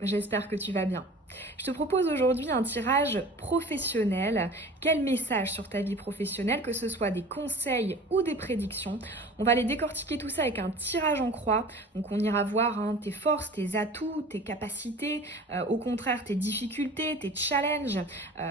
J'espère que tu vas bien. Je te propose aujourd'hui un tirage professionnel. Quel message sur ta vie professionnelle, que ce soit des conseils ou des prédictions. On va les décortiquer tout ça avec un tirage en croix. Donc on ira voir tes forces, tes atouts, tes capacités, au contraire tes difficultés, tes challenges,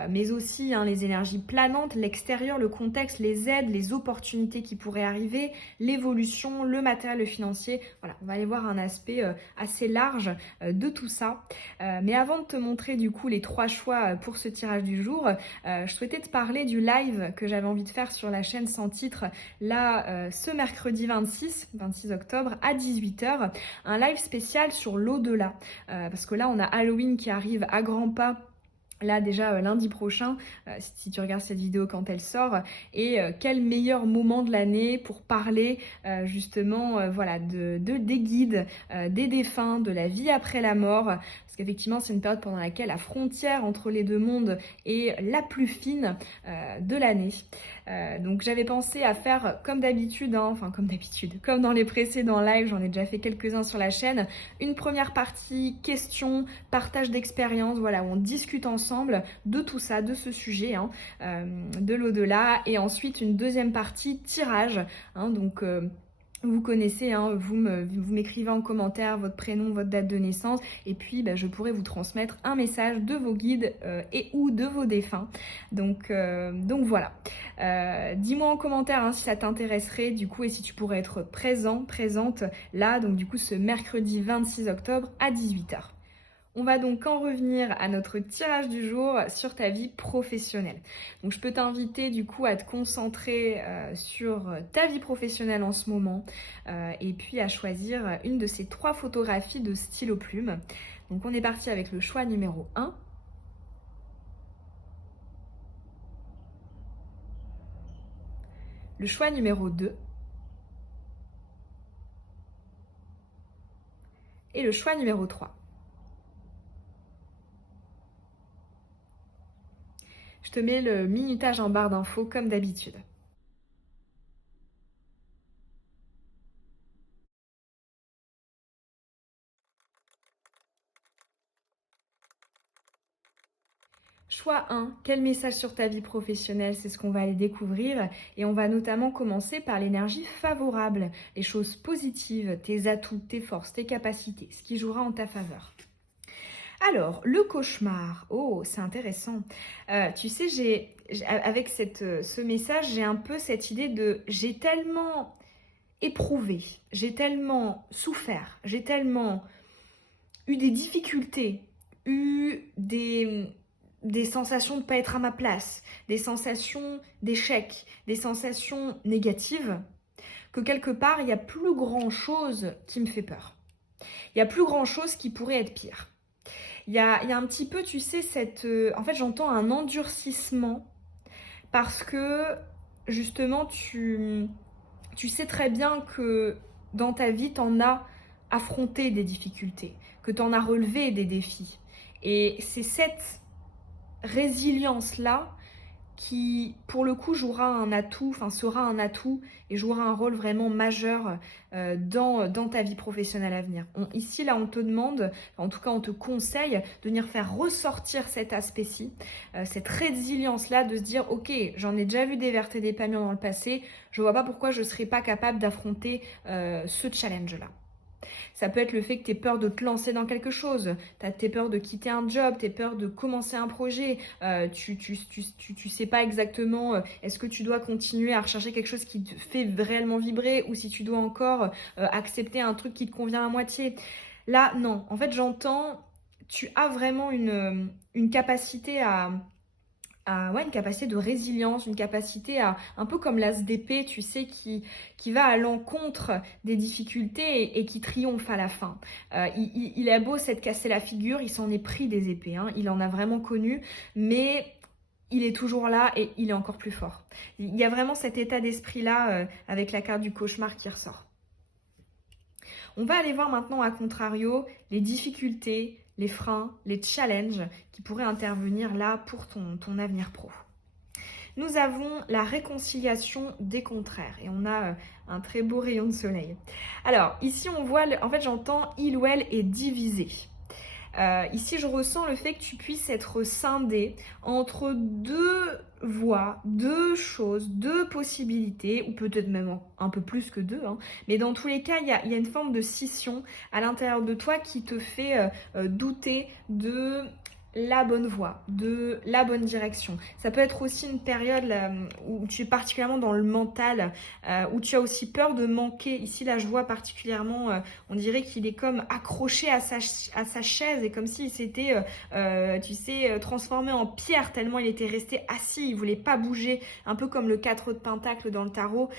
mais aussi les énergies planantes, l'extérieur, le contexte, les aides, les opportunités qui pourraient arriver, l'évolution, le matériel, le financier. Voilà, on va aller voir un aspect assez large de tout ça. Mais avant de te montrer du coup les 3 choix pour ce tirage du jour, je souhaitais te parler du live que j'avais envie de faire sur la chaîne Sans Titre là ce mercredi 26 octobre à 18h, un live spécial sur l'au-delà, parce que là on a Halloween qui arrive à grands pas. Là déjà lundi prochain, si tu regardes cette vidéo quand elle sort, et quel meilleur moment de l'année pour parler justement voilà, des guides, des défunts, de la vie après la mort, parce qu'effectivement c'est une période pendant laquelle la frontière entre les deux mondes est la plus fine de l'année. Donc j'avais pensé à faire comme d'habitude, comme dans les précédents lives, j'en ai déjà fait quelques-uns sur la chaîne, une première partie questions, partage d'expérience, voilà, où on discute ensemble de tout ça, de ce sujet, de l'au-delà, et ensuite une deuxième partie tirage, donc vous connaissez, vous m'écrivez en commentaire votre prénom, votre date de naissance, et puis je pourrai vous transmettre un message de vos guides et ou de vos défunts. Donc voilà. Dis-moi en commentaire si ça t'intéresserait du coup, et si tu pourrais être présente là, donc du coup ce mercredi 26 octobre à 18h. On va donc en revenir à notre tirage du jour sur ta vie professionnelle. Donc je peux t'inviter du coup à te concentrer sur ta vie professionnelle en ce moment, et puis à choisir une de ces 3 photographies de stylo plume. Donc on est parti avec le choix numéro 1. Le choix numéro 2. Et le choix numéro 3. Je te mets le minutage en barre d'infos comme d'habitude. Choix 1, quel message sur ta vie professionnelle? C'est ce qu'on va aller découvrir, et on va notamment commencer par l'énergie favorable, les choses positives, tes atouts, tes forces, tes capacités, ce qui jouera en ta faveur. Alors, le cauchemar, oh c'est intéressant. Tu sais, avec ce message, j'ai un peu cette idée de j'ai tellement éprouvé, j'ai tellement souffert, j'ai tellement eu des difficultés, eu des sensations de ne pas être à ma place, des sensations d'échec, des sensations négatives, que quelque part, il n'y a plus grand-chose qui me fait peur. Il n'y a plus grand-chose qui pourrait être pire. Il y a un petit peu, tu sais, en fait, j'entends un endurcissement parce que, justement, tu sais très bien que dans ta vie, tu en as affronté des difficultés, que tu en as relevé des défis. Et c'est cette résilience-là qui, pour le coup, sera un atout et jouera un rôle vraiment majeur dans ta vie professionnelle à venir. Ici, là, on te demande, en tout cas, on te conseille de venir faire ressortir cet aspect-ci, cette résilience-là, de se dire, ok, j'en ai déjà vu des vertes et des pas mûres dans le passé, je vois pas pourquoi je serais pas capable d'affronter ce challenge-là. Ça peut être le fait que tu aies peur de te lancer dans quelque chose, tu as peur de quitter un job, tu as peur de commencer un projet, tu sais pas exactement est-ce que tu dois continuer à rechercher quelque chose qui te fait réellement vibrer, ou si tu dois encore accepter un truc qui te convient à moitié. Là, non. En fait, j'entends, tu as vraiment une capacité une capacité de résilience, une capacité un peu comme l'as d'épée, tu sais, qui va à l'encontre des difficultés et qui triomphe à la fin. Il a beau s'être cassé la figure, il s'en est pris des épées, il en a vraiment connu, mais il est toujours là et il est encore plus fort. Il y a vraiment cet état d'esprit-là avec la carte du cauchemar qui ressort. On va aller voir maintenant, à contrario, les difficultés, les freins, les challenges qui pourraient intervenir là pour ton avenir pro. Nous avons la réconciliation des contraires et on a un très beau rayon de soleil. Alors ici on voit, en fait j'entends il ou elle est divisé. Ici, je ressens le fait que tu puisses être scindé entre deux voies, deux choses, deux possibilités, ou peut-être même un peu plus que deux, hein. Mais dans tous les cas, il y a une forme de scission à l'intérieur de toi qui te fait douter de la bonne voie, de la bonne direction. Ça peut être aussi une période là, où tu es particulièrement dans le mental, où tu as aussi peur de manquer. Ici, là, je vois particulièrement, on dirait qu'il est comme accroché à sa chaise et comme s'il s'était, tu sais, transformé en pierre tellement il était resté assis, il voulait pas bouger, un peu comme le 4 de Pentacle dans le tarot.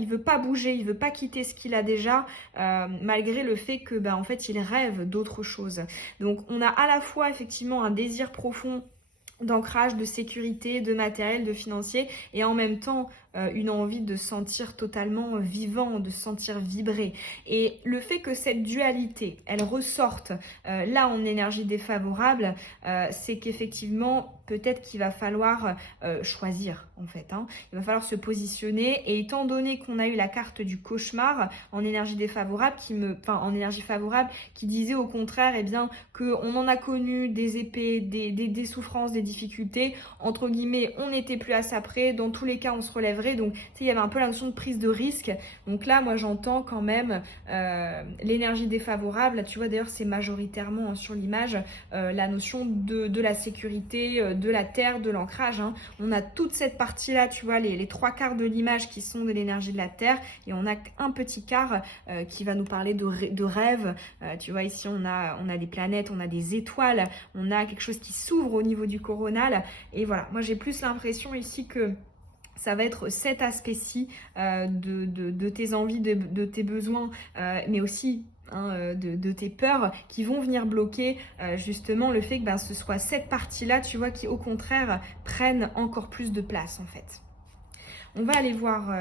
Il veut pas bouger, il veut pas quitter ce qu'il a déjà, malgré le fait que, en fait, il rêve d'autre chose. Donc, on a à la fois effectivement un désir profond d'ancrage, de sécurité, de matériel, de financier, et en même temps une envie de se sentir totalement vivant, de se sentir vibrer. Et le fait que cette dualité, elle ressorte là en énergie défavorable, c'est qu'effectivement, peut-être qu'il va falloir choisir en fait, hein. Il va falloir se positionner, et étant donné qu'on a eu la carte du cauchemar en énergie défavorable, en énergie favorable, qui disait au contraire, eh bien, qu'on en a connu des épées, des souffrances, des difficultés, entre guillemets, on n'était plus à ça près, dans tous les cas, on se relèverait. Donc, tu sais, il y avait un peu la notion de prise de risque. Donc là, moi, j'entends quand même l'énergie défavorable. Là, tu vois, d'ailleurs, c'est majoritairement sur l'image la notion de la sécurité, de la terre, de l'ancrage, hein. On a toute cette partie-là, tu vois, les 3/4 de l'image qui sont de l'énergie de la terre, et on a un petit quart qui va nous parler de rêve. Tu vois, ici, on a des planètes, on a des étoiles, on a quelque chose qui s'ouvre au niveau du coronal. Et voilà, moi, j'ai plus l'impression ici que ça va être cet aspect-ci de tes envies, de tes besoins, mais aussi de tes peurs qui vont venir bloquer justement le fait que ce soit cette partie-là, tu vois, qui au contraire prenne encore plus de place en fait. On va aller voir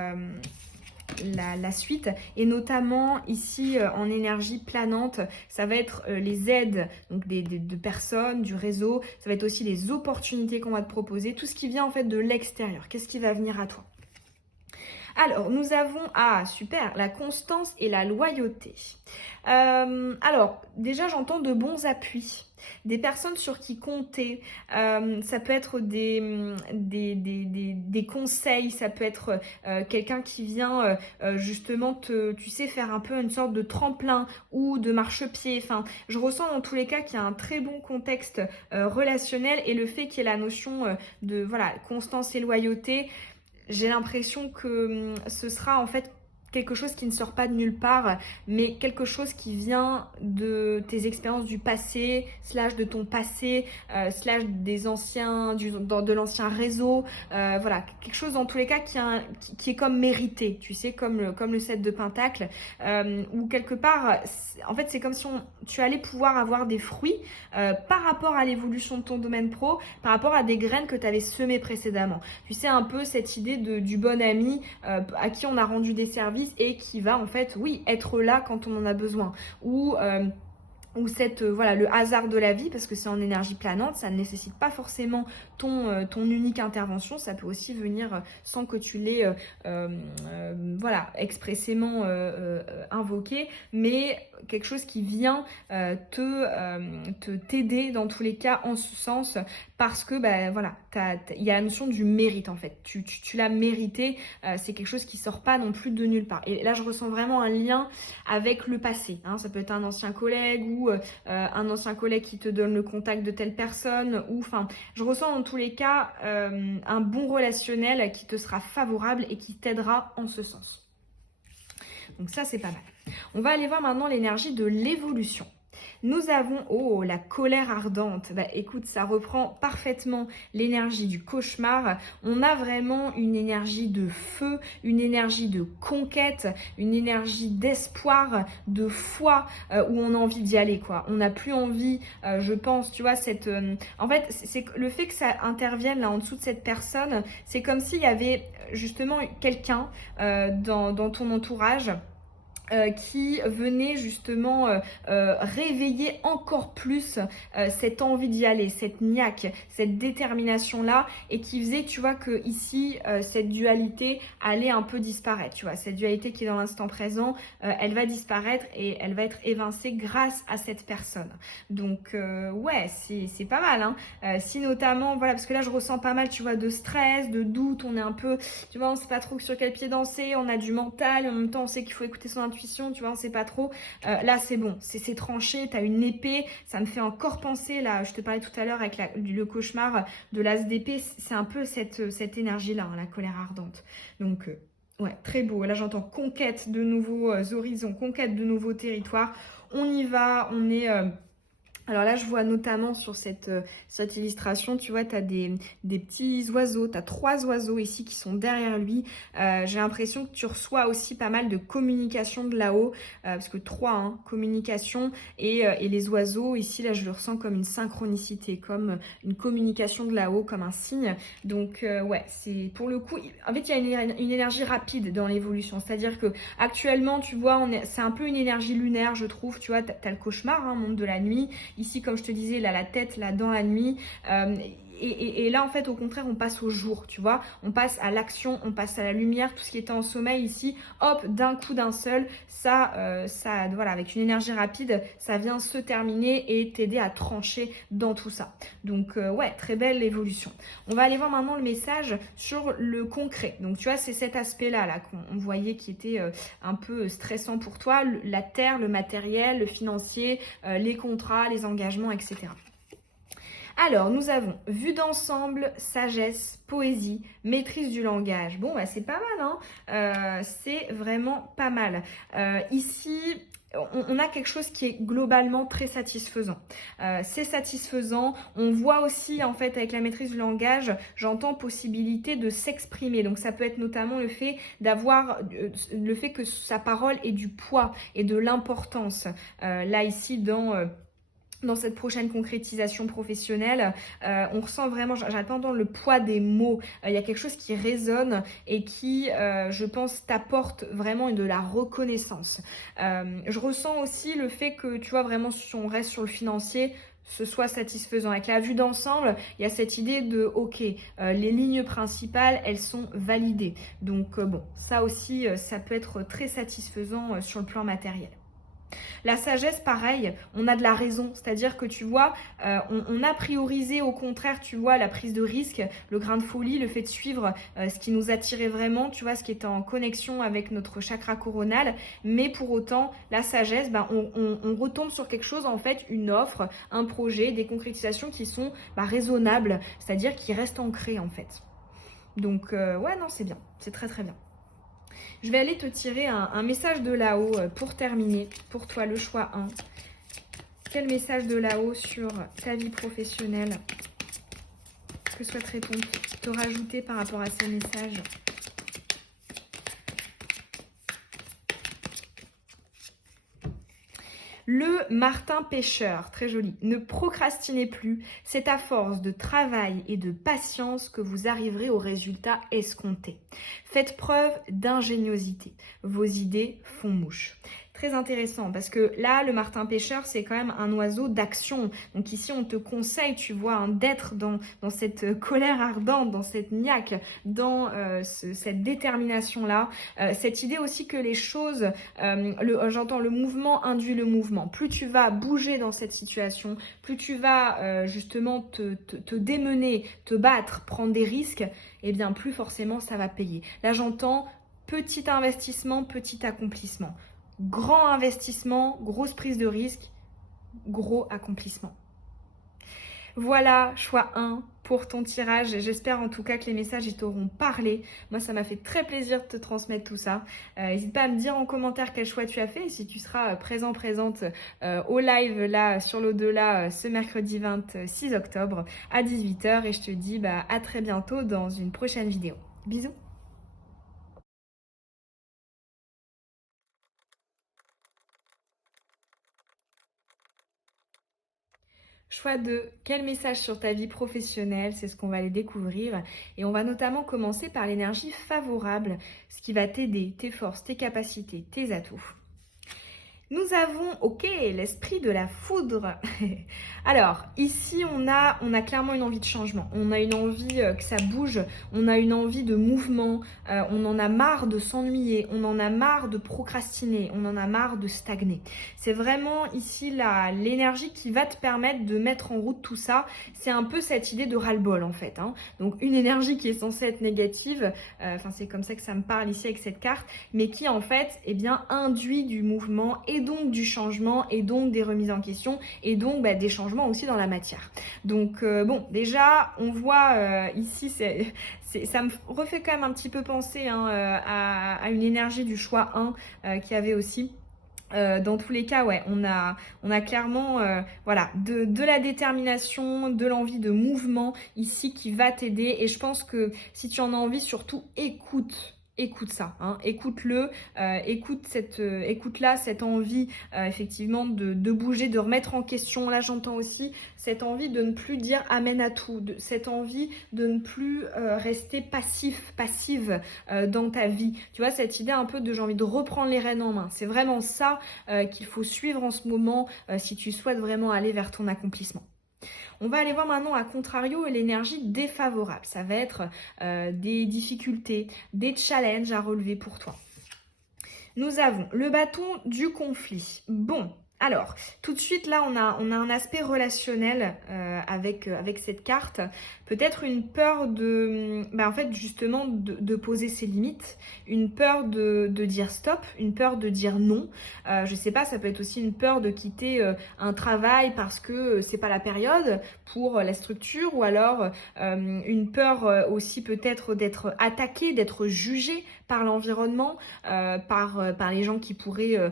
la suite, et notamment ici en énergie planante, ça va être les aides donc de personnes, du réseau, ça va être aussi les opportunités qu'on va te proposer, tout ce qui vient en fait de l'extérieur. Qu'est-ce qui va venir à toi? Alors, nous avons, super, la constance et la loyauté. Alors, déjà, j'entends de bons appuis, des personnes sur qui compter. Ça peut être des conseils, ça peut être quelqu'un qui vient justement tu sais, faire un peu une sorte de tremplin ou de marchepied. Enfin, je ressens dans tous les cas qu'il y a un très bon contexte relationnel, et le fait qu'il y ait la notion de constance et loyauté, j'ai l'impression que ce sera en fait quelque chose qui ne sort pas de nulle part, mais quelque chose qui vient de tes expériences du passé, slash de ton passé, slash des anciens, de l'ancien réseau, quelque chose dans tous les cas qui est comme mérité, tu sais, comme le 7 de Pentacle, où quelque part, en fait, c'est comme si tu allais pouvoir avoir des fruits par rapport à l'évolution de ton domaine pro, par rapport à des graines que tu avais semées précédemment. Tu sais, un peu cette idée du bon ami à qui on a rendu des services et qui va en fait, oui, être là quand on en a besoin. Ou le hasard de la vie, parce que c'est en énergie planante, ça ne nécessite pas forcément ton unique intervention, ça peut aussi venir sans que tu l'aies expressément invoqué, mais quelque chose qui vient t'aider dans tous les cas en ce sens, parce que il y a la notion du mérite en fait, tu l'as mérité, c'est quelque chose qui sort pas non plus de nulle part. Et là je ressens vraiment un lien avec le passé, hein. Ça peut être un ancien collègue ou un ancien collègue qui te donne le contact de telle personne, ou je ressens dans tous les cas un bon relationnel qui te sera favorable et qui t'aidera en ce sens. Donc ça, c'est pas mal. On va aller voir maintenant l'énergie de l'évolution. Nous avons, la colère ardente. Écoute, ça reprend parfaitement l'énergie du cauchemar. On a vraiment une énergie de feu, une énergie de conquête, une énergie d'espoir, de foi, où on a envie d'y aller, quoi. On n'a plus envie, je pense, tu vois, en fait, c'est le fait que ça intervienne là en dessous de cette personne, c'est comme s'il y avait justement quelqu'un dans ton entourage qui venait justement réveiller encore plus cette envie d'y aller, cette niaque, cette détermination-là, et qui faisait, tu vois, que ici, cette dualité allait un peu disparaître, tu vois, cette dualité qui est dans l'instant présent, elle va disparaître et elle va être évincée grâce à cette personne. Donc, ouais, c'est pas mal, hein. Si notamment, voilà, parce que là, je ressens pas mal, tu vois, de stress, de doute, on est un peu, tu vois, on sait pas trop sur quel pied danser, on a du mental, et en même temps, on sait qu'il faut écouter son intuition, tu vois, on sait pas trop. Là, c'est bon, c'est tranché, t'as une épée. Ça me fait encore penser, là, je te parlais tout à l'heure avec le cauchemar de l'as d'épée. C'est un peu cette énergie-là, hein, la colère ardente. Donc, ouais, très beau. Là, j'entends conquête de nouveaux horizons, conquête de nouveaux territoires. On y va, on est... Alors là, je vois notamment sur cette illustration, tu vois, tu as des petits oiseaux, tu as 3 oiseaux ici qui sont derrière lui. J'ai l'impression que tu reçois aussi pas mal de communication de là-haut, parce que 3, hein, communication, et les oiseaux, ici, là, je le ressens comme une synchronicité, comme une communication de là-haut, comme un signe. Donc, ouais, c'est pour le coup, en fait, il y a une énergie rapide dans l'évolution, c'est-à-dire que actuellement, tu vois, c'est un peu une énergie lunaire, je trouve, tu vois, tu as le cauchemar, hein, monde de la nuit. Ici, comme je te disais, là, la tête, là, dans la nuit. Et là, en fait, au contraire, on passe au jour, tu vois. On passe à l'action, on passe à la lumière. Tout ce qui était en sommeil ici, hop, d'un coup, d'un seul, voilà, avec une énergie rapide, ça vient se terminer et t'aider à trancher dans tout ça. Donc, ouais, très belle évolution. On va aller voir maintenant le message sur le concret. Donc, tu vois, c'est cet aspect-là là, qu'on voyait qui était un peu stressant pour toi. La terre, le matériel, le financier, les contrats, les engagements, etc. Alors, nous avons vue d'ensemble, sagesse, poésie, maîtrise du langage. Bon, bah, c'est pas mal, hein. C'est vraiment pas mal. Ici, on a quelque chose qui est globalement très satisfaisant. C'est satisfaisant. On voit aussi, en fait, avec la maîtrise du langage, j'entends possibilité de s'exprimer. Donc, ça peut être notamment le fait le fait que sa parole ait du poids et de l'importance. Là, ici, dans cette prochaine concrétisation professionnelle, on ressent vraiment, j'arrête pas d'entendre le poids des mots. Il y a quelque chose qui résonne et qui, je pense, t'apporte vraiment de la reconnaissance. Je ressens aussi le fait que, tu vois, vraiment, si on reste sur le financier, ce soit satisfaisant. Avec la vue d'ensemble, il y a cette idée de, ok, les lignes principales, elles sont validées. Donc, bon, ça aussi, ça peut être très satisfaisant sur le plan matériel. La sagesse, pareil, on a de la raison, c'est-à-dire que tu vois, on a priorisé au contraire, tu vois, la prise de risque, le grain de folie, le fait de suivre ce qui nous attirait vraiment, tu vois, ce qui est en connexion avec notre chakra coronal, mais pour autant, la sagesse, on retombe sur quelque chose, en fait, une offre, un projet, des concrétisations qui sont raisonnables, c'est-à-dire qui restent ancrées, en fait. Donc, ouais, non, c'est bien, c'est très très bien. Je vais aller te tirer un message de là-haut pour terminer. Pour toi, le choix 1. Quel message de là-haut sur ta vie professionnelle que souhaiterait-on te rajouter par rapport à ces messages ? Le Martin pêcheur, très joli. Ne procrastinez plus, c'est à force de travail et de patience que vous arriverez au résultat escompté. Faites preuve d'ingéniosité, vos idées font mouche. Très intéressant parce que là, le martin pêcheur, c'est quand même un oiseau d'action. Donc ici, on te conseille, tu vois, d'être dans cette colère ardente, dans cette niaque, dans cette détermination-là. Cette idée aussi que les choses, j'entends le mouvement induit le mouvement. Plus tu vas bouger dans cette situation, plus tu vas justement te démener, te battre, prendre des risques, eh bien plus forcément ça va payer. Là, j'entends petit investissement, petit accomplissement. Grand investissement, grosse prise de risque, gros accomplissement. Voilà, choix 1 pour ton tirage. J'espère en tout cas que les messages ils t'auront parlé. Moi, ça m'a fait très plaisir de te transmettre tout ça. N'hésite pas à me dire en commentaire quel choix tu as fait et si tu seras présente au live là sur l'au-delà ce mercredi 26 octobre à 18h. Et je te dis à très bientôt dans une prochaine vidéo. Bisous. Choix 2, quel message sur ta vie professionnelle, c'est ce qu'on va aller découvrir. Et on va notamment commencer par l'énergie favorable, ce qui va t'aider, tes forces, tes capacités, tes atouts. Nous avons, ok, l'esprit de la foudre. Alors, ici, on a clairement une envie de changement. On a une envie que ça bouge. On a une envie de mouvement. On en a marre de s'ennuyer. On en a marre de procrastiner. On en a marre de stagner. C'est vraiment ici l'énergie qui va te permettre de mettre en route tout ça. C'est un peu cette idée de ras-le-bol, en fait, hein. Donc, une énergie qui est censée être négative. C'est comme ça que ça me parle ici avec cette carte. Mais qui, en fait, eh bien, induit du mouvement et donc du changement et donc des remises en question et donc des changements aussi dans la matière. Donc bon, déjà on voit ici, ça me refait quand même un petit peu penser à une énergie du choix 1 qui avait aussi. Dans tous les cas, ouais, on a clairement voilà, de la détermination, de l'envie de mouvement ici qui va t'aider. Et je pense que si tu en as envie, surtout écoute ça, hein, écoute-le, écoute-là, cette envie effectivement de bouger, de remettre en question. Là, j'entends aussi cette envie de ne plus dire amen à tout, cette envie de ne plus rester passive dans ta vie. Tu vois, cette idée un peu de j'ai envie de reprendre les rênes en main. C'est vraiment ça qu'il faut suivre en ce moment si tu souhaites vraiment aller vers ton accomplissement. On va aller voir maintenant à contrario l'énergie défavorable. Ça va être des difficultés, des challenges à relever pour toi. Nous avons le bâton du conflit. Bon, alors, tout de suite, là, on a un aspect relationnel avec cette carte. Peut-être une peur en fait, justement, de poser ses limites. Une peur de dire stop, une peur de dire non. Je sais pas, ça peut être aussi une peur de quitter un travail parce que c'est pas la période pour la structure. Ou alors, une peur aussi peut-être d'être attaqué, d'être jugé par l'environnement, par les gens qui pourraient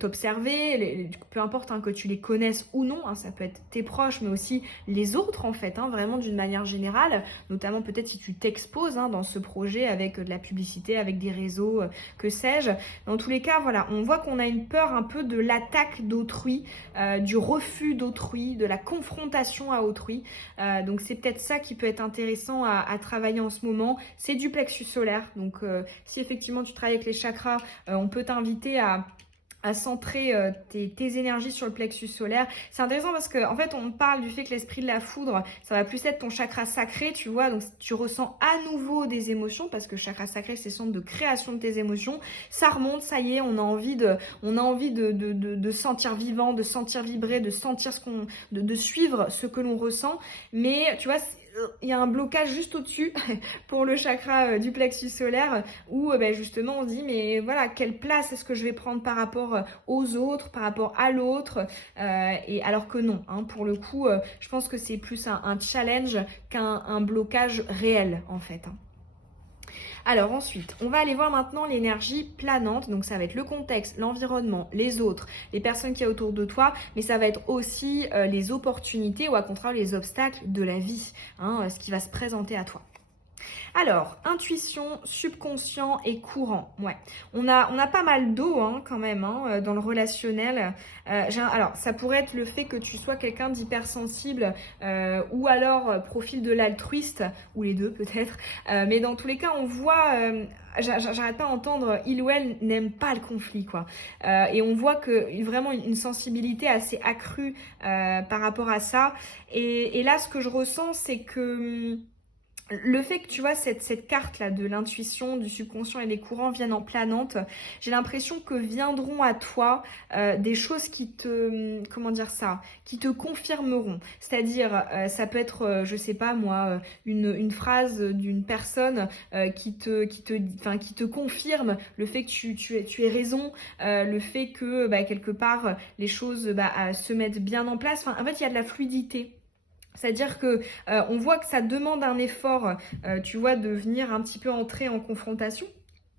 t'observer, peu importe que tu les connaisses ou non, ça peut être tes proches, mais aussi les autres en fait, vraiment d'une manière générale, notamment peut-être si tu t'exposes dans ce projet avec de la publicité, avec des réseaux, que sais-je. Dans tous les cas, voilà, on voit qu'on a une peur un peu de l'attaque d'autrui, du refus d'autrui, de la confrontation à autrui. Donc c'est peut-être ça qui peut être intéressant à travailler en ce moment. C'est du plexus solaire, donc si effectivement tu travailles avec les chakras, on peut t'inviter à centrer tes énergies sur le plexus solaire. C'est intéressant parce que en fait on parle du fait que l'esprit de la foudre, ça va plus être ton chakra sacré, tu vois, donc tu ressens à nouveau des émotions parce que chakra sacré c'est le centre de création de tes émotions. Ça remonte, ça y est, on a envie de sentir vivant, de sentir vibrer, de sentir de suivre ce que l'on ressent, mais tu vois, il y a un blocage juste au-dessus pour le chakra du plexus solaire où justement on se dit mais voilà, quelle place est-ce que je vais prendre par rapport aux autres, par rapport à l'autre, et alors que non, pour le coup je pense que c'est plus un challenge qu'un blocage réel en fait. Alors ensuite, on va aller voir maintenant l'énergie planante. Donc ça va être le contexte, l'environnement, les autres, les personnes qui y a autour de toi, mais ça va être aussi les opportunités ou à contraire les obstacles de la vie, ce qui va se présenter à toi. Alors, intuition, subconscient et courant. Ouais, on a pas mal d'eau quand même dans le relationnel. Alors, ça pourrait être le fait que tu sois quelqu'un d'hypersensible ou alors profil de l'altruiste, ou les deux peut-être. Mais dans tous les cas, on voit... j'arrête pas d'entendre il ou elle n'aime pas le conflit quoi, et on voit que vraiment une sensibilité assez accrue par rapport à ça, et là ce que je ressens c'est que le fait que tu vois cette carte là de l'intuition, du subconscient et des courants viennent en planante, j'ai l'impression que viendront à toi des choses qui te, comment dire ça, qui te confirmeront. C'est-à-dire ça peut être, je sais pas moi, une phrase d'une personne qui te confirme le fait que tu aies raison, le fait que quelque part les choses se mettent bien en place. Enfin, en fait, il y a de la fluidité. C'est-à-dire que on voit que ça demande un effort, tu vois, de venir un petit peu entrer en confrontation.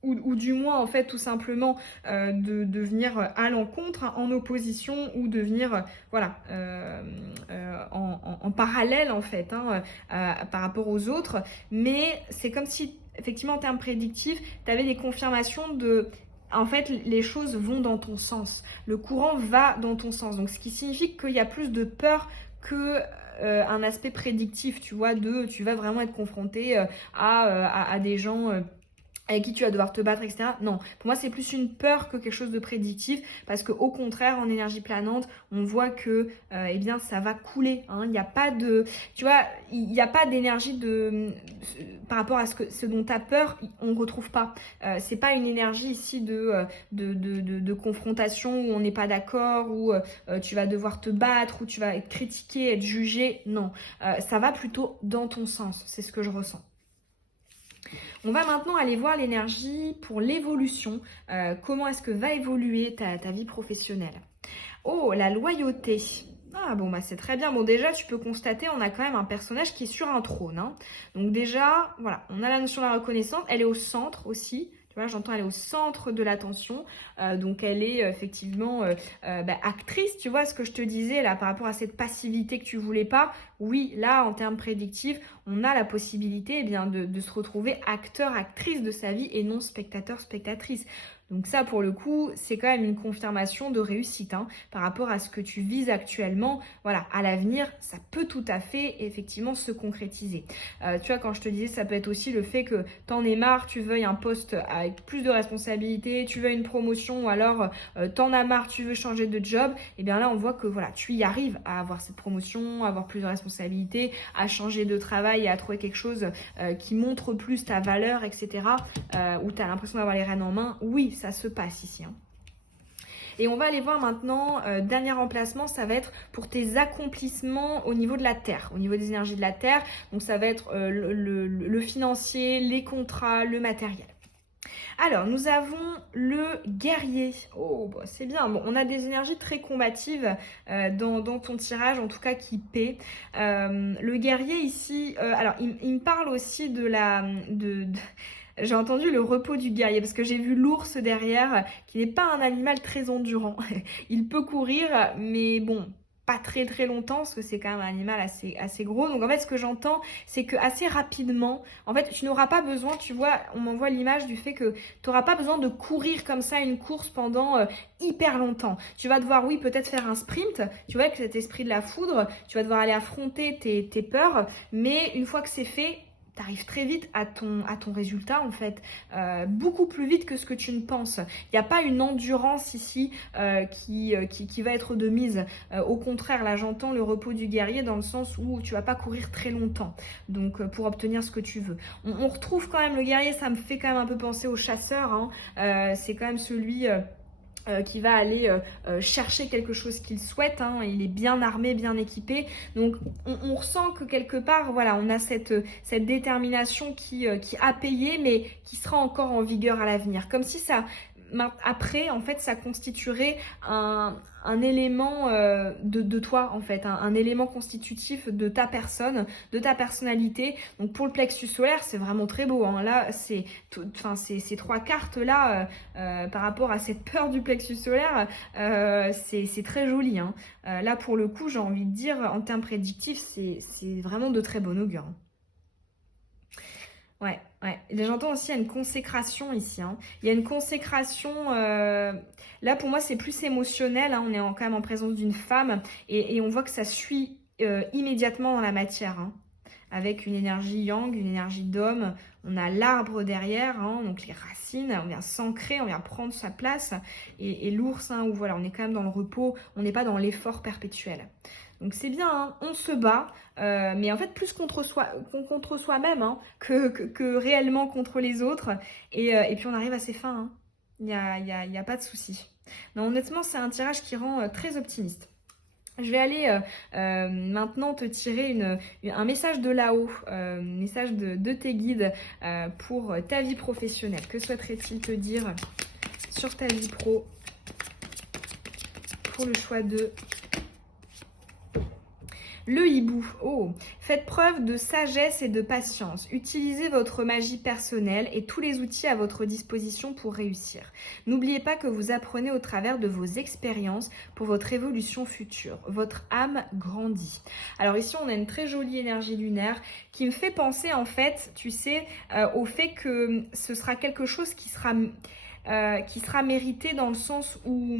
Ou du moins, en fait, tout simplement, de venir à l'encontre, en opposition, ou de venir, voilà, en parallèle, en fait, par rapport aux autres. Mais c'est comme si, effectivement, en termes prédictifs, tu avais des confirmations de... En fait, les choses vont dans ton sens. Le courant va dans ton sens. Donc, ce qui signifie qu'il y a plus de peur que un aspect prédictif, tu vois, tu vas vraiment être confronté à des gens avec qui tu vas devoir te battre, etc. Non, pour moi, c'est plus une peur que quelque chose de prédictif, parce que au contraire, en énergie planante, on voit que, eh bien, ça va couler. Hein. Il n'y a pas de, tu vois, il n'y a pas d'énergie par rapport à ce dont tu as peur, on ne retrouve pas. C'est pas une énergie ici de confrontation où on n'est pas d'accord, où tu vas devoir te battre, où tu vas être critiqué, être jugé. Non, ça va plutôt dans ton sens. C'est ce que je ressens. On va maintenant aller voir l'énergie pour l'évolution. Comment est-ce que va évoluer ta vie professionnelle? Oh, la loyauté. Ah bon, bah c'est très bien. Bon, déjà, tu peux constater, on a quand même un personnage qui est sur un trône. Hein. Donc déjà, voilà, on a la notion de la reconnaissance. Elle est au centre aussi. Tu vois, j'entends, elle est au centre de l'attention. Donc, elle est effectivement actrice. Tu vois ce que je te disais là par rapport à cette passivité que tu voulais pas. Oui, là, en termes prédictifs, on a la possibilité eh bien, de se retrouver acteur, actrice de sa vie et non spectateur, spectatrice. Donc ça, pour le coup, c'est quand même une confirmation de réussite hein, par rapport à ce que tu vises actuellement. Voilà, à l'avenir, ça peut tout à fait, effectivement, se concrétiser. Tu vois, quand je te disais, ça peut être aussi le fait que t'en aies marre, tu veuilles un poste avec plus de responsabilités, tu veux une promotion ou alors t'en as marre, tu veux changer de job. Et bien là, on voit que voilà, tu y arrives à avoir cette promotion, à avoir plus de responsabilités, à changer de travail et à trouver quelque chose qui montre plus ta valeur, etc. Où tu as l'impression d'avoir les rênes en main. Oui, ça se passe ici. Hein. Et on va aller voir maintenant, dernier emplacement, ça va être pour tes accomplissements au niveau de la Terre, au niveau des énergies de la Terre. Donc ça va être le financier, les contrats, le matériel. Alors, nous avons le guerrier. Oh, bah, c'est bien. Bon, on a des énergies très combatives dans ton tirage, en tout cas qui paient. Le guerrier ici, alors il me parle aussi j'ai entendu le repos du guerrier parce que j'ai vu l'ours derrière qui n'est pas un animal très endurant. Il peut courir, mais bon, pas très très longtemps parce que c'est quand même un animal assez gros. Donc en fait, ce que j'entends, c'est que assez rapidement, en fait, tu n'auras pas besoin, tu vois, on m'envoie l'image du fait que tu n'auras pas besoin de courir comme ça une course pendant hyper longtemps. Tu vas devoir, oui, peut-être faire un sprint, tu vois, avec cet esprit de la foudre, tu vas devoir aller affronter tes peurs, mais une fois que c'est fait, tu arrives très vite à ton résultat en fait, beaucoup plus vite que ce que tu ne penses. Il n'y a pas une endurance ici qui va être de mise. Au contraire, là j'entends le repos du guerrier dans le sens où tu vas pas courir très longtemps donc pour obtenir ce que tu veux. On retrouve quand même le guerrier, ça me fait quand même un peu penser au chasseur. Hein. C'est quand même celui... qui va aller chercher quelque chose qu'il souhaite, hein, il est bien armé, bien équipé, donc on ressent que quelque part, voilà, on a cette détermination qui a payé, mais qui sera encore en vigueur à l'avenir, comme si ça, après, en fait, ça constituerait un élément de toi, en fait, un élément constitutif de ta personne, de ta personnalité. Donc pour le plexus solaire, c'est vraiment très beau. Hein. Là, ces trois cartes-là, par rapport à cette peur du plexus solaire, c'est très joli. Hein. Là, pour le coup, j'ai envie de dire, en termes prédictifs, c'est vraiment de très bon augure. Hein. Ouais, ouais. J'entends aussi, il y a une consécration ici. Hein. Il y a une consécration. Là, pour moi, c'est plus émotionnel. Hein. On est quand même en présence d'une femme et on voit que ça suit immédiatement dans la matière. Hein. Avec une énergie yang, une énergie d'homme. On a l'arbre derrière, hein, donc les racines. On vient s'ancrer, on vient prendre sa place. Et l'ours, hein, où voilà, on est quand même dans le repos. On n'est pas dans l'effort perpétuel. Donc c'est bien, hein, on se bat, mais en fait plus contre soi-même hein, que réellement contre les autres. Et puis on arrive à ses fins. Hein. Il n'y a pas de souci. Non, honnêtement, c'est un tirage qui rend très optimiste. Je vais aller maintenant te tirer un message de là-haut, un message de tes guides pour ta vie professionnelle. Que souhaiterait-il te dire sur ta vie pro pour le choix de... Le hibou. Oh, faites preuve de sagesse et de patience. Utilisez votre magie personnelle et tous les outils à votre disposition pour réussir. N'oubliez pas que vous apprenez au travers de vos expériences pour votre évolution future. Votre âme grandit. Alors ici, on a une très jolie énergie lunaire qui me fait penser en fait, tu sais, au fait que ce sera quelque chose qui sera mérité dans le sens où,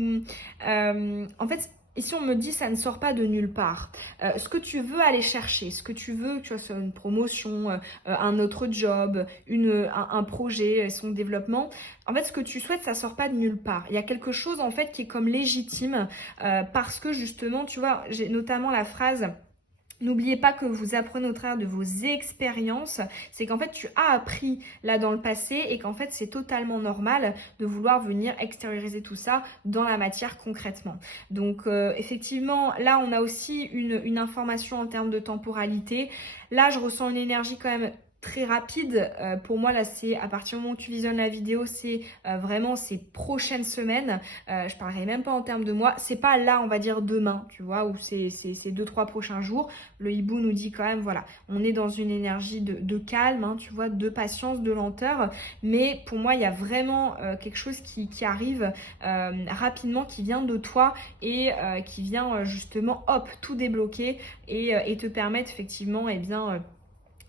en fait, Ici, on me dit ça ne sort pas de nulle part. Ce que tu veux aller chercher, ce que tu veux, tu vois, soit une promotion, un autre job, un projet, son développement. En fait, ce que tu souhaites, ça sort pas de nulle part. Il y a quelque chose en fait qui est comme légitime parce que justement, tu vois, j'ai notamment la phrase. N'oubliez pas que vous apprenez au travers de vos expériences. C'est qu'en fait, tu as appris là dans le passé et qu'en fait, c'est totalement normal de vouloir venir extérioriser tout ça dans la matière concrètement. Donc, effectivement, là, on a aussi une information en termes de temporalité. Là, je ressens une énergie quand même très rapide. Pour moi, là, c'est à partir du moment où tu visionnes la vidéo, c'est vraiment ces prochaines semaines. Je parlerai même pas en termes de mois. C'est pas là, on va dire demain, tu vois, ou c'est 2-3 prochains jours. Le hibou nous dit quand même, voilà, on est dans une énergie de calme, hein, tu vois, de patience, de lenteur. Mais pour moi, il y a vraiment quelque chose qui arrive rapidement, qui vient de toi et qui vient justement, hop, tout débloquer et te permettre effectivement,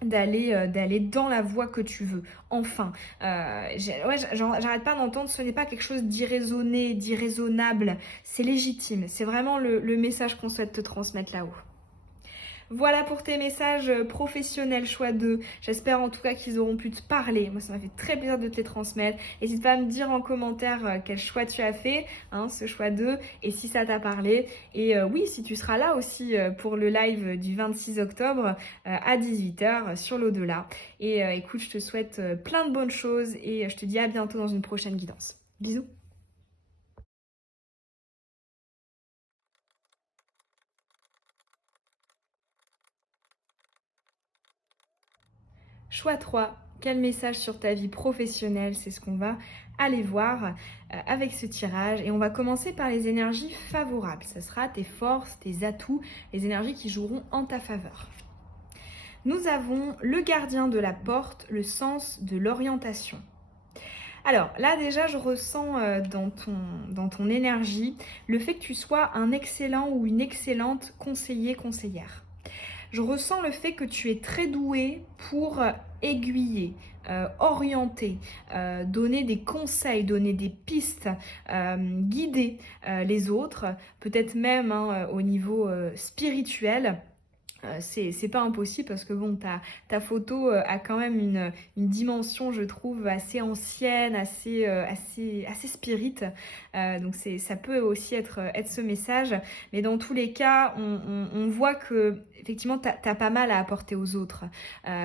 d'aller dans la voie que tu veux. Enfin, j'arrête pas d'entendre, ce n'est pas quelque chose d'irraisonné, d'irraisonnable, c'est légitime. C'est vraiment le message qu'on souhaite te transmettre là-haut. Voilà pour tes messages professionnels choix 2. J'espère en tout cas qu'ils auront pu te parler. Moi, ça m'a fait très plaisir de te les transmettre. N'hésite pas à me dire en commentaire quel choix tu as fait, hein, ce choix 2, et si ça t'a parlé. Et oui, si tu seras là aussi pour le live du 26 octobre à 18h sur l'au-delà. Et écoute, je te souhaite plein de bonnes choses et je te dis à bientôt dans une prochaine guidance. Bisous. Choix 3, quel message sur ta vie professionnelle? C'est ce qu'on va aller voir avec ce tirage. Et on va commencer par les énergies favorables. Ce sera tes forces, tes atouts, les énergies qui joueront en ta faveur. Nous avons le gardien de la porte, le sens de l'orientation. Alors là déjà je ressens dans ton énergie le fait que tu sois un excellent ou une excellente conseillère. Je ressens le fait que tu es très doué pour aiguiller, orienter, donner des conseils, donner des pistes, guider les autres, peut-être même hein, au niveau spirituel. C'est pas impossible parce que bon, ta photo a quand même une dimension, je trouve, assez ancienne, assez spirit. Donc ça peut aussi être ce message. Mais dans tous les cas, on voit que effectivement, t'as pas mal à apporter aux autres.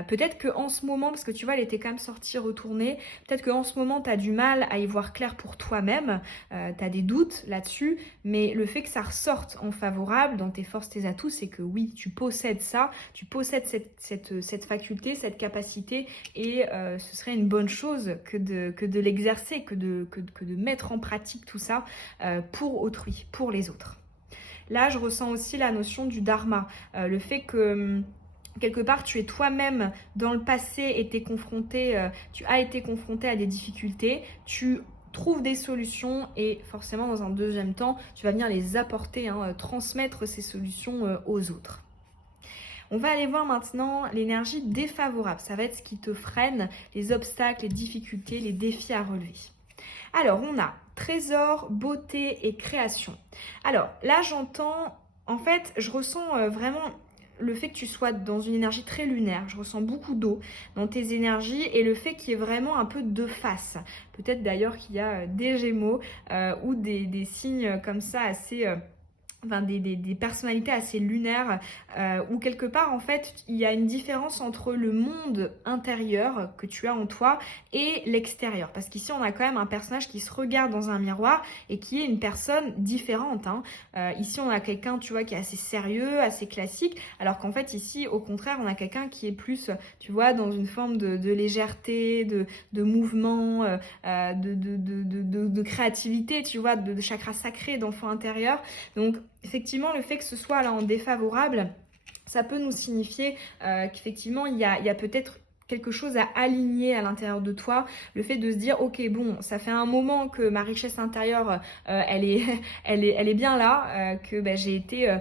Peut-être qu'en ce moment, parce que tu vois, elle était quand même sortie, retournée, peut-être qu'en ce moment, t'as du mal à y voir clair pour toi-même. T'as des doutes là-dessus, mais le fait que ça ressorte en favorable dans tes forces, tes atouts, c'est que oui, tu possèdes ça, tu possèdes cette faculté, cette capacité et ce serait une bonne chose que de l'exercer, que de mettre en pratique tout ça pour autrui, pour les autres. Là, je ressens aussi la notion du dharma, le fait que quelque part, tu es toi-même dans le passé été confronté, tu as été confronté à des difficultés, tu trouves des solutions et forcément, dans un deuxième temps, tu vas venir les apporter, hein, transmettre ces solutions aux autres. On va aller voir maintenant l'énergie défavorable. Ça va être ce qui te freine, les obstacles, les difficultés, les défis à relever. Alors, on a trésor, beauté et création. Alors, là, j'entends, en fait, je ressens vraiment le fait que tu sois dans une énergie très lunaire. Je ressens beaucoup d'eau dans tes énergies et le fait qu'il y ait vraiment un peu de face. Peut-être d'ailleurs qu'il y a des gémeaux ou des signes comme ça assez... Enfin, des personnalités assez lunaires où quelque part en fait il y a une différence entre le monde intérieur que tu as en toi et l'extérieur, parce qu'ici on a quand même un personnage qui se regarde dans un miroir et qui est une personne différente, hein. Ici on a quelqu'un, tu vois, qui est assez sérieux, assez classique, alors qu'en fait ici au contraire on a quelqu'un qui est plus, tu vois, dans une forme de légèreté, de mouvement, de créativité, tu vois, de chakra sacré, d'enfant intérieur. Donc effectivement, le fait que ce soit là en défavorable, ça peut nous signifier qu'effectivement, il y a peut-être quelque chose à aligner à l'intérieur de toi, le fait de se dire ok bon ça fait un moment que ma richesse intérieure elle est elle est bien là, que j'ai été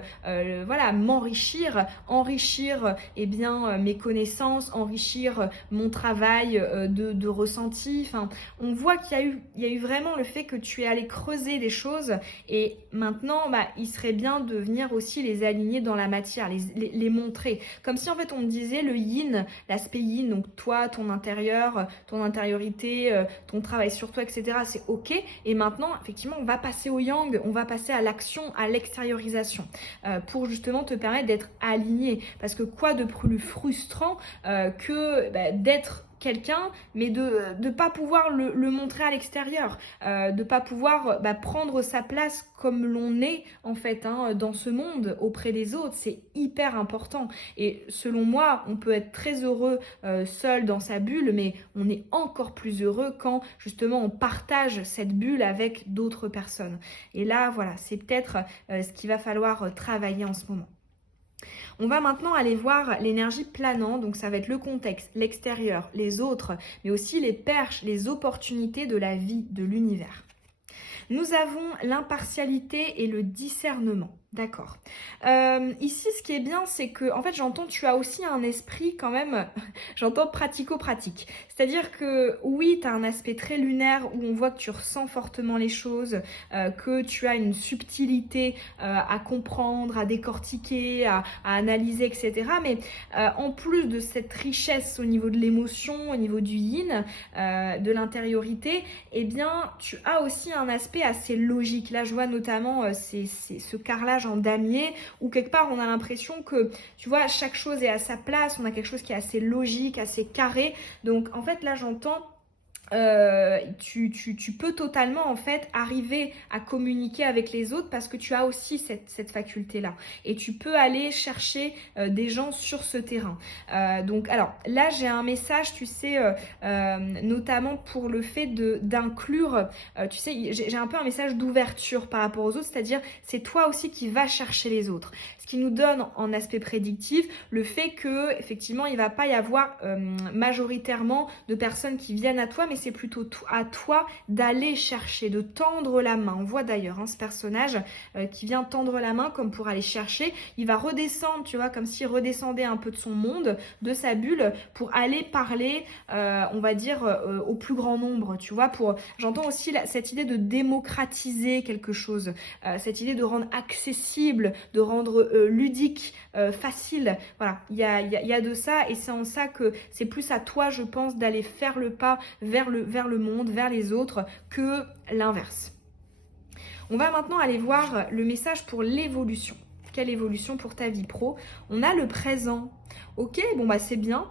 voilà m'enrichir, enrichir eh bien mes connaissances, enrichir mon travail de ressenti. Enfin, on voit qu'il y a eu vraiment le fait que tu es allé creuser des choses et maintenant il serait bien de venir aussi les aligner dans la matière, les montrer. Comme si en fait on me disait le yin, l'aspect yin, donc toi, ton intérieur, ton intériorité, ton travail sur toi, etc. C'est ok. Et maintenant, effectivement, on va passer au yang, on va passer à l'action, à l'extériorisation, pour justement te permettre d'être aligné. Parce que quoi de plus frustrant que d'être quelqu'un, mais de ne pas pouvoir le montrer à l'extérieur, de pas pouvoir prendre sa place comme l'on est en fait dans ce monde auprès des autres. C'est hyper important. Et selon moi, on peut être très heureux seul dans sa bulle, mais on est encore plus heureux quand justement on partage cette bulle avec d'autres personnes. Et là, voilà, c'est peut-être ce qu'il va falloir travailler en ce moment. On va maintenant aller voir l'énergie planant, donc ça va être le contexte, l'extérieur, les autres, mais aussi les perches, les opportunités de la vie, de l'univers. Nous avons l'impartialité et le discernement. D'accord. Ici, ce qui est bien, c'est que, en fait, j'entends, tu as aussi un esprit quand même, j'entends pratico-pratique. C'est-à-dire que, oui, tu as un aspect très lunaire où on voit que tu ressens fortement les choses, que tu as une subtilité à comprendre, à décortiquer, à analyser, etc. Mais en plus de cette richesse au niveau de l'émotion, au niveau du yin, de l'intériorité, eh bien, tu as aussi un aspect assez logique. Là, je vois notamment c'est ce carrelage en damier où quelque part on a l'impression que, tu vois, chaque chose est à sa place, on a quelque chose qui est assez logique, assez carré. Donc, en fait, là, j'entends tu peux totalement en fait arriver à communiquer avec les autres parce que tu as aussi cette faculté-là. Et tu peux aller chercher des gens sur ce terrain. Donc alors là j'ai un message, tu sais, notamment pour le fait d'inclure, tu sais, j'ai un peu un message d'ouverture par rapport aux autres, c'est-à-dire c'est toi aussi qui vas chercher les autres. Ce qui nous donne en aspect prédictif le fait que effectivement il va pas y avoir majoritairement de personnes qui viennent à toi, mais c'est plutôt à toi d'aller chercher, de tendre la main. On voit d'ailleurs ce personnage qui vient tendre la main comme pour aller chercher. Il va redescendre, tu vois, comme s'il redescendait un peu de son monde, de sa bulle, pour aller parler, on va dire, au plus grand nombre, tu vois. J'entends aussi cette idée de démocratiser quelque chose, cette idée de rendre accessible, de rendre ludique, facile. Voilà, il y a de ça et c'est en ça que c'est plus à toi, je pense, d'aller faire le pas vers le monde, vers les autres, que l'inverse. On va maintenant aller voir le message pour l'évolution. Quelle évolution pour ta vie pro? On a le présent. Ok, bon c'est bien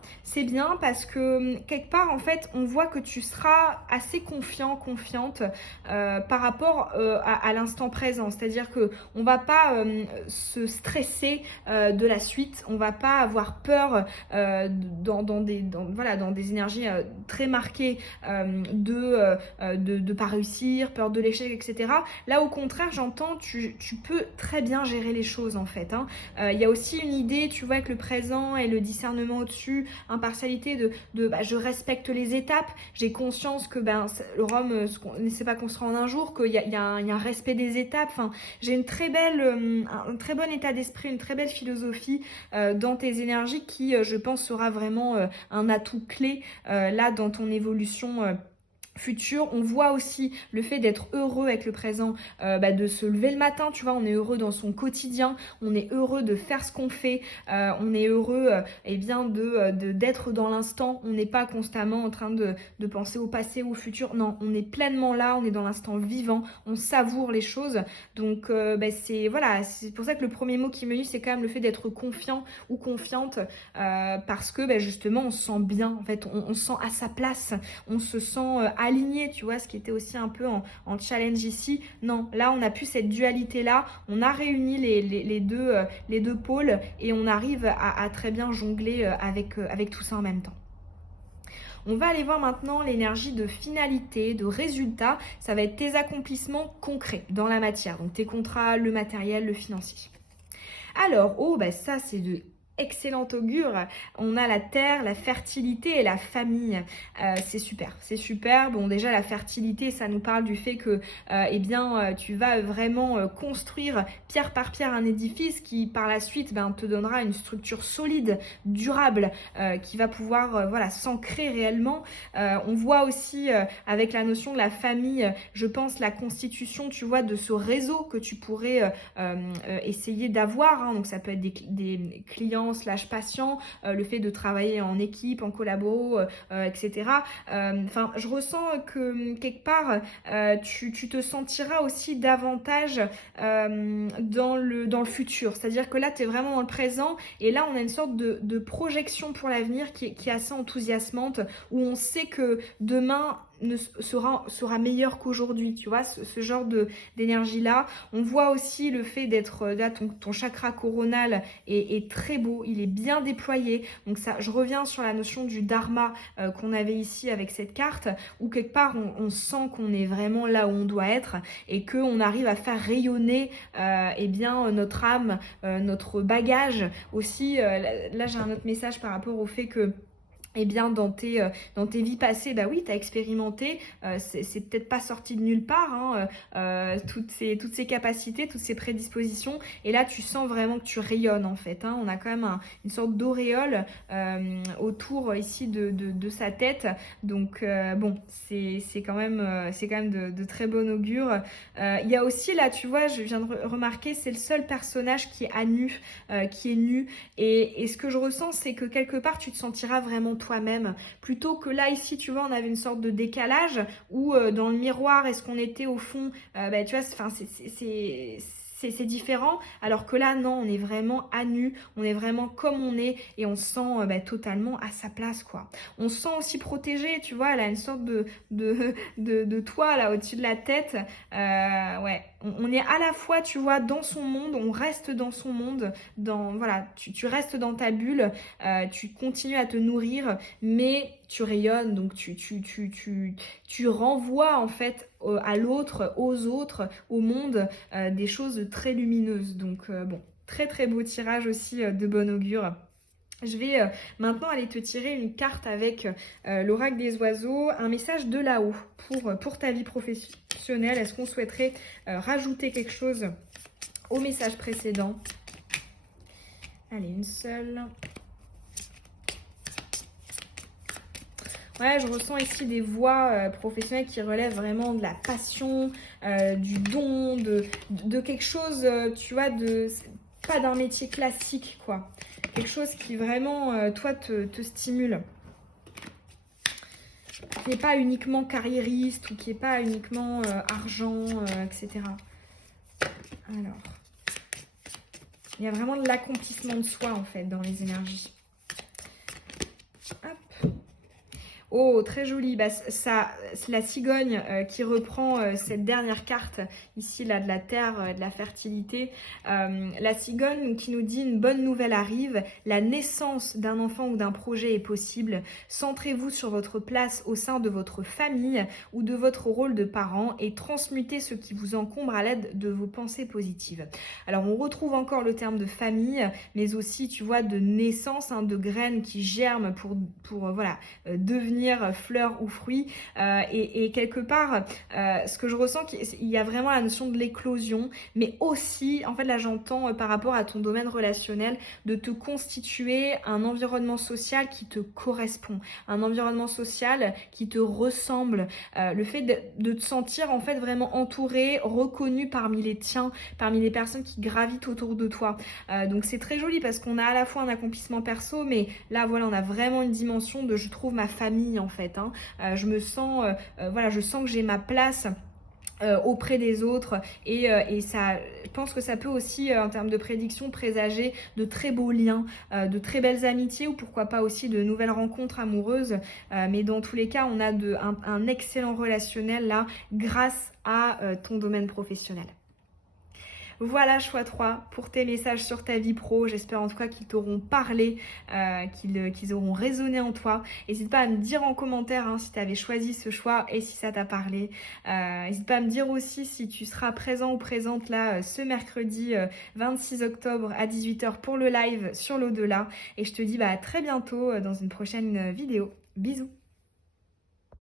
parce que quelque part en fait on voit que tu seras assez confiant, confiante par rapport à l'instant présent, c'est-à-dire que on va pas se stresser de la suite, on va pas avoir peur dans des énergies très marquées de pas réussir, peur de l'échec, etc. Là au contraire j'entends tu peux très bien gérer les choses en fait. Il y a aussi une idée, tu vois, avec le présent et le discernement au-dessus, impartialité de je respecte les étapes, j'ai conscience que Rome ne s'est pas construit en un jour, qu'il y a un respect des étapes. Enfin, j'ai un très bon état d'esprit, une très belle philosophie dans tes énergies qui, je pense, sera vraiment un atout clé là dans ton évolution futur. On voit aussi le fait d'être heureux avec le présent, de se lever le matin, tu vois, on est heureux dans son quotidien, on est heureux de faire ce qu'on fait, on est heureux d'être dans l'instant, on n'est pas constamment en train de penser au passé ou au futur, non, on est pleinement là, on est dans l'instant vivant, on savoure les choses. Donc c'est pour ça que le premier mot qui me vient, c'est quand même le fait d'être confiant ou confiante, parce que justement on se sent bien, en fait on se sent à sa place, on se sent aligné, tu vois, ce qui était aussi un peu en challenge ici. Non, là on a plus cette dualité là, on a réuni les deux pôles et on arrive à très bien jongler avec tout ça en même temps. On va aller voir maintenant l'énergie de finalité, de résultat. Ça va être tes accomplissements concrets dans la matière, donc tes contrats, le matériel, le financier. Alors, ça c'est de excellent augure. On a la terre, la fertilité et la famille. C'est super, c'est super. Bon, déjà la fertilité, ça nous parle du fait que, tu vas vraiment construire pierre par pierre un édifice qui, par la suite, te donnera une structure solide, durable, qui va pouvoir, s'ancrer réellement. On voit aussi avec la notion de la famille, je pense la constitution, tu vois, de ce réseau que tu pourrais essayer d'avoir. Hein. Donc ça peut être des clients slash patients, le fait de travailler en équipe, en collabo, etc. Je ressens que quelque part, tu te sentiras aussi davantage dans le futur. C'est-à-dire que là, tu es vraiment dans le présent et là, on a une sorte de projection pour l'avenir qui est assez enthousiasmante, où on sait que demain sera meilleur qu'aujourd'hui, tu vois, ce genre d'énergie là. On voit aussi le fait d'être là, ton chakra coronal est très beau, il est bien déployé. Donc ça, je reviens sur la notion du dharma qu'on avait ici avec cette carte, où quelque part on sent qu'on est vraiment là où on doit être et qu'on arrive à faire rayonner notre âme, notre bagage aussi. Là j'ai un autre message par rapport au fait que dans tes vies passées, oui, tu as expérimenté, c'est peut-être pas sorti de nulle part, hein, toutes ces capacités, toutes ces prédispositions, et là tu sens vraiment que tu rayonnes en fait, hein. On a quand même une sorte d'auréole autour ici de sa tête, donc c'est quand même de très bon augure. Il y a aussi là, tu vois, je viens de remarquer, c'est le seul personnage qui est à nu, qui est nu, et ce que je ressens, c'est que quelque part tu te sentiras vraiment toi-même, plutôt que là ici tu vois on avait une sorte de décalage où dans le miroir est-ce qu'on était au fond tu vois, c'est différent, alors que là non, on est vraiment à nu, on est vraiment comme on est et on se sent totalement à sa place quoi. On se sent aussi protégé, tu vois, elle a une sorte de toit là au-dessus de la tête. On est à la fois, tu vois, dans son monde, on reste dans son monde, tu restes dans ta bulle, tu continues à te nourrir, mais tu rayonnes, donc tu renvoies en fait à l'autre, aux autres, au monde, des choses très lumineuses. Donc très très beau tirage aussi de bon augure. Je vais maintenant aller te tirer une carte avec l'oracle des oiseaux, un message de là-haut pour ta vie professionnelle. Est-ce qu'on souhaiterait rajouter quelque chose au message précédent? Allez, une seule. Ouais, je ressens ici des voix professionnelles qui relèvent vraiment de la passion, du don, de quelque chose, tu vois, pas d'un métier classique, quoi. Quelque chose qui vraiment, toi, te stimule. Qui n'est pas uniquement carriériste ou qui n'est pas uniquement argent, etc. Alors, il y a vraiment de l'accomplissement de soi, en fait, dans les énergies. Hop. Oh, très joli. C'est la cigogne qui reprend cette dernière carte ici, là, de la terre, de la fertilité. La cigogne qui nous dit une bonne nouvelle arrive. La naissance d'un enfant ou d'un projet est possible. Centrez-vous sur votre place au sein de votre famille ou de votre rôle de parent et transmutez ce qui vous encombre à l'aide de vos pensées positives. Alors, on retrouve encore le terme de famille, mais aussi, tu vois, de naissance, hein, de graines qui germent pour devenir fleur ou fruit, et quelque part ce que je ressens, il y a vraiment la notion de l'éclosion, mais aussi en fait là j'entends par rapport à ton domaine relationnel de te constituer un environnement social qui te correspond, un environnement social qui te ressemble, le fait de te sentir en fait vraiment entouré, reconnu parmi les tiens, parmi les personnes qui gravitent autour de toi. Donc c'est très joli parce qu'on a à la fois un accomplissement perso, mais là voilà, on a vraiment une dimension de je trouve ma famille en fait, hein. Je me sens, je sens que j'ai ma place auprès des autres et ça, je pense que ça peut aussi en termes de prédiction présager de très beaux liens, de très belles amitiés ou pourquoi pas aussi de nouvelles rencontres amoureuses, mais dans tous les cas on a un excellent relationnel là grâce à ton domaine professionnel. Voilà, choix 3 pour tes messages sur ta vie pro. J'espère en tout cas qu'ils t'auront parlé, qu'ils auront résonné en toi. N'hésite pas à me dire en commentaire si tu avais choisi ce choix et si ça t'a parlé. N'hésite pas à me dire aussi si tu seras présent ou présente là ce mercredi 26 octobre à 18h pour le live sur l'au-delà. Et je te dis à très bientôt dans une prochaine vidéo. Bisous!